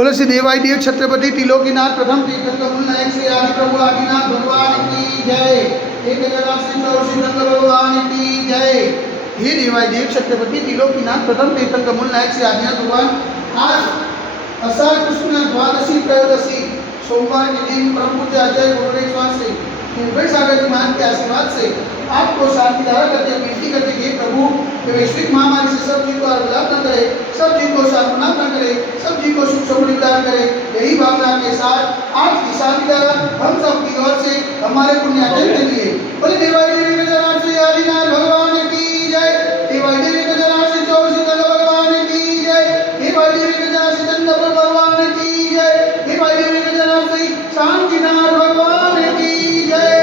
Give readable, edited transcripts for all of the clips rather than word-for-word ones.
बोलो श्री देवादिदेव छत्रपति त्रिलोकीनाथ प्रथम तीर्थंकर मूल नायक श्री आदि प्रभु आदिनाथ भगवान की जय। एक श्री भगवान की जय। हे देवादिदेव छत्रपति त्रिलोकीनाथ प्रथम तीर्थंकर मूल नायक श्री आदिनाथ भगवान, आज आषाढ़ कृष्ण द्वादशी त्रयोदशी सोमवार के दिन परम पूज्य आचार्य गुरुदेव स्वामी से निर्भय सागर मान के आशीर्वाद से आपको शांति धारा करते विनती करते कि प्रभु वैश्विक महामारी से सब जीव को आरोग्य न करे, सब जीव को शांत न करे, सब जीव को सुख समृद्धि प्रदान करे। यही भावना के साथ आज की शांति धारा हम सब की ओर से हमारे पुण्याचल के लिए बोले देवादिदेव श्री आदिनाथ भगवान की जय। देवादिदेव श्री चौरसिद्धि भगवान की जय। देवादिदेव श्री चंद्र भगवान की जय। देवादिदेव श्री शांतिनाथ भगवान की जय।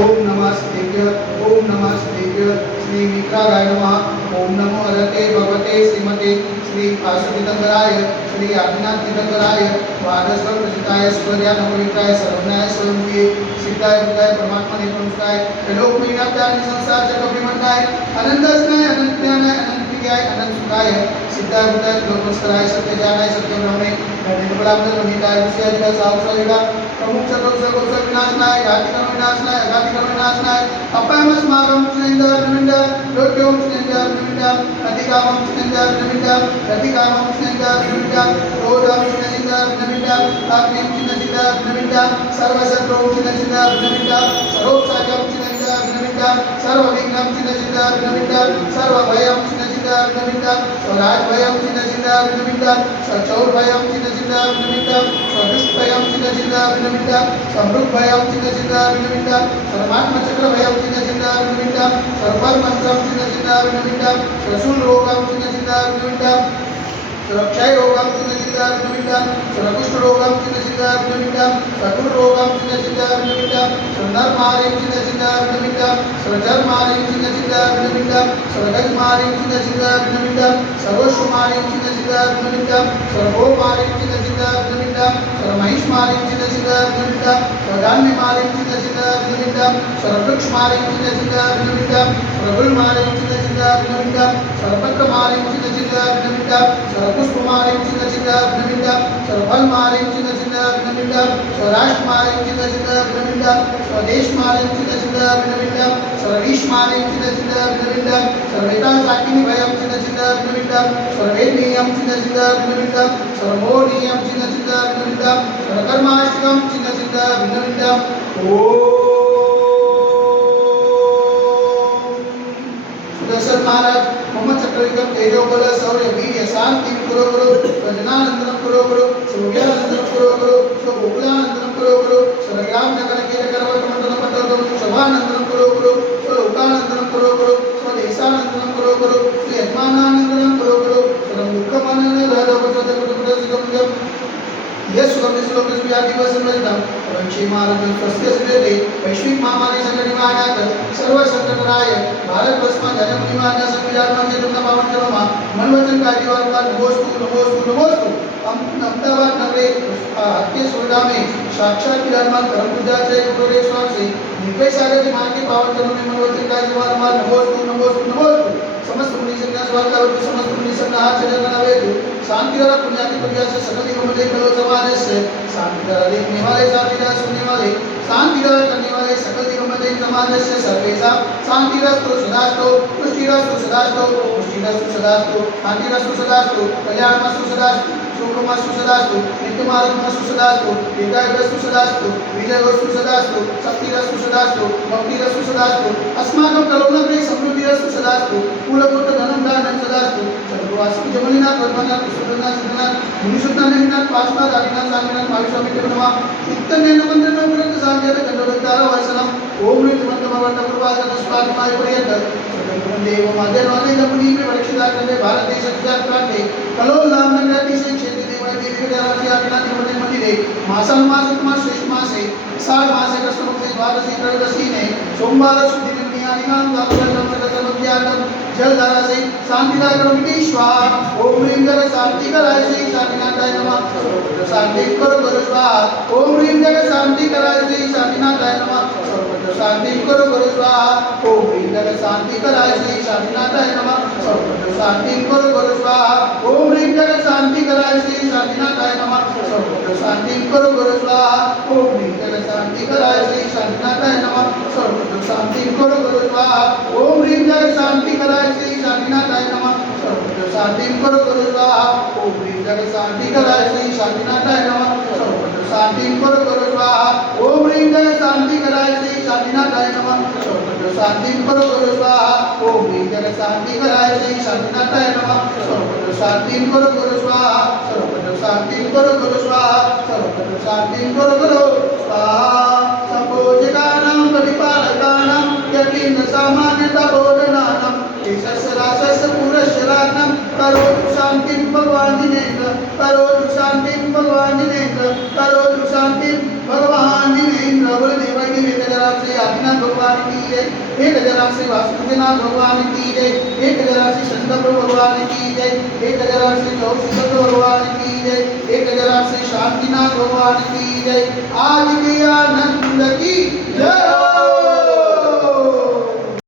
ओम नमः देव्य श्री मित्राय नमः। ओम नमो हरते भगवते श्रीमते श्री वासुदेवाय श्री आदिनाथ तीर्थंकराय वादस्वर प्रसिद्धाय स्वर्या नवविक्राय सर्वज्ञाय स्वयंभुवे सिद्धाय बुद्धाय परमात्मा निपुणताय लोक मीनात्याय संसार चक्रविमंताय अनंतस्नाय अनंत ज्ञानाय अनंत विज्ञाय अनंत सुखाय सिद्धाय बुद्धाय लोकस्कराय सत्य ज्ञानाय सत्य ब्रह्मे निर्मलानंद वनिताय विषयाय सावसलेगा प्रमुख चतुर्थ गोचर विनाशनाय घाती कर्म विनाशनाय अघाती कर्म विनाशनाय अपायम स्मारम चिनेंद्र विनमिंद लोक्योम चिनेंद्र विनमिंद अधिकामम चिनेंद्र विनमिंद अधिकामम चिनेंद्र विनमिंद क्रोधम चिनेंद्र विनमिंद अग्निम चिनेंद्र विनमिंद सर्वशत्रुम चिनेंद्र विनमिंद सर्वोपसायम चिनेंद्र विनमिंद सर्वविघ्नं चिनेंद्र विनमिंद सर्वभयं चिनेंद्र विनमिंद स्वराजभयं चिनेंद्र विनमिंद सचौरभयं चिनेंद्र विनमिंद स्वदुष्टभयं चिनेंद्र विनमिंद समृद्धभयं चिनेंद्र विनमिंद सर्वात्मचक्रभयं चिनेंद्र विनमिंद सर्वमंत्रं चिनेंद्र विनमिंद स्वशूलरोगं चिनेंद्र विनमिंद क्षय रोगम चिन्नचिन्ता विनमिंदा सर्वकुष्ठ रोगम चिन्नचिन्ता विनमिंदा चतुर्रोगम चिन्नचिन्ता विनमिंदा सर्वनरमारिं चिन्नचिन्ता विनमिंदा सर्वजरमारिं चिन्नचिन्ता विनमिंदा सर्वगजमारिं चिन्नचिन्ता विनमिंदा सर्वश्वमारिं चिन्नचिन्ता विनमिंदा सर्वभोमारिं चिन्नचिन्ता विनमिंदा सर्वमहिष्मारिं चिन्नचिन्ता विनमिंदा सर्वधान्यमारिं चिन्नचिन्ता विनमिंदा सर्ववृक्षमारिं चिन्नचिन्ता विनमिंदा सर्वगुलमारिं चिन्नचिन्ता विनमिंदा सर्वपत्रमारिं चिन्नचिन्ता विनमिंदा सर्वपुष्पमारिं चिन्नचिन्ता विनमिंदा सर्वफलमारिं चिन्नचिन्ता विनमिंदा स्वराष्ट्रमारिं चिन्नचिन्ता विनमिंदा स्वदेशमारिं चिन्नचिन्ता विनमिंदा सर्वविश्वमारिं चिन्नचिन्ता विनमिंदा सर्वेतासाकिनीभयं चिन्नचिन्ता विनमिंदा सर्वेज्ञेयं चिन्नचिन्ता विनमिंदा सर्वोनीयं चिन्नचिन्ता विनमिंदा सर्वकर्माष्टकं चिन्नचिन्ता विनमिंदा सुदर्शन महाराज मोहम्मद चक्रविक्रम तेजो बल शौर्य वीर्य शांति करो करो प्रजनानंदनम करो करो सौर्यानंदनम करो करो गोकुलानंदनम करो करो सर्वग्राम नगर के नगरवर्त मंडल मंडल सभानंदनम करो करो लोकानंदनम करो करो स्वदेशानंदनम करो करो श्री यजमानानंदनम करो करो सर्व दुःखमानंद रहदवचतकुटुंबदसिकम यस श्लोकस व्याधिवसमजनम क्षेमारंभं स्वस्य सुजते वैश्विक महामारी संकटनिवारणाय सर्व संकटनाय भारतवर्षમાં જન્મ નિવારણના સંવિધાનમાં જે તમને પાવન કરવામાં મનવચન કાર્યવાર નમોસ્તુ અમદાવાદ નગરે હત્યેશ્વર ગામે સાક્ષાત વિરાજમાન પરમ પૂજ્યાચાર્ય ગુરુદેવ સ્વામી શ્રી નિર્ભય સાગરજી મહાન के पावन चरणों में मनोवचन કાર્યવાર નમોસ્તુ समस्त मुनि संज्ञा स्वागत है समस्त मुनि संज्ञा हाथ चढ़ा बनावे जो शांति द्वारा पुण्याति पुण्य से सकल जीवों में कलो समाज से शांति द्वारा देखने वाले शांति द्वारा सुनने वाले शांति द्वारा करने वाले सकल जीवों में समाज से सर्वेशा शांति रस्तु सदास्तु पुष्टि रस्तु सदास्तु पुष्टि रस्तु सदास्तु शांति रस्तु सदास्तु कल्याण मस्तु सदास्तु सुखमस्तु सदास्तु नित्यमार्गमस्तु सदास्तु दीर्घायुरस्तु सदास्तु विजयवस्तु सदास्तु शक्तिरस्तु सदास्तु भक्तिरस्तु सदास्तु अस्माकं करुणाग्रे समृद्धिरस्तु सदास्तु कुलपुत्र धनं दानं सदास्तु सर्ववासी जमलिनाथ वर्धनाथ सुरनाथ सिद्धनाथ मुनिसुतनाथ नेमिनाथ पाशनाथ आदिनाथ सामिनाथ महाविश्वामित्र नमः इत्तनेन वंदनं ग्रंथ साध्यत कंडोदक्तारा वैसनम ओम नमः पूर्वादन स्वात्माय पर्यंत देव मादेवाने जमुनी में परीक्षिता करते भारत देश गुजरात प्रांते कलोल नाम नगराती से क्षेत्र देवाय देवी देवासी आदिनाथ मंदिर मंदिरे मासन मास मास शेष मासे साल मासे कृष्ण पक्ष द्वादशी त्रयोदशी ने सोमवार शुद्धि निर्णयानिनाम दातुरजम सकलम ज्ञानम जलधारा से शांतिदायक करो मिट्टी स्वाहा ओम ह्रीं जगत शांति कराय श्री शांतिनाथाय नमः सर्वत्र शांति करो गुरु स्वाहा ओम ह्रीं जगत शांति कराय श्री शांतिनाथाय नमः सर्वत्र शांति करो गुरु स्वाहा ओम ह्रीं जगत शांति कराय श्री शांतिनाथाय नमः सर्वत्र शांति करो गुरु स्वाहा ओम ह्रीं जगत शांति कराय श्री शांतिनाथाय नमः सर्वत्र शांति करो गुरु स्वाहा ओम ह्रीं जगत शांति कराय श्री शांतिनाथाय नमः सर्वत्र शांति करो गुरु स्वाहा ओम ह्रीं जगत शांति कराय श्री शांतिनाथाय नमः सर्वत्र शांति करो गुरु स्वाहा ओम ह्रीं जगत शांति कराय श्री शांतिनाथाय नमः सर्वत्र शांति करो गुरु स्वाहा ओम ह्रीं जगत शांति कराय श्री शांतिनाथाय नमः सर्वत्र शांति करो गुरु स्वाहा ओम ह्रीं जगत शांति कराय श्री शांतिनाथाय नमः सर्वत्र शांति करो गुरु स्वाहा सर्वत्र शांति करो गुरु स्वाहा सर्वत्र शांति करो गुरु स्वाहा संपूजकानां परिपालकानां यकीन सामान्य तपोधनानां ईशस्य राशस्य पुरस्य राजनं करोतु शान्तिं भगवान् जिनेन्द्र करोतु शान्तिं भगवान् जिनेन्द्र करोतु शान्तिं भगवान् जिनेन्द्र बोले देवाई एक हजार से आदिनाथ भगवान की जय 1000 से वासुदेवनाथ भगवान की जय 1000 से शंकर भगवान की जय 1000 से चौसीसर भगवान की जय 1000 से शांतिनाथ भगवान की जय आज के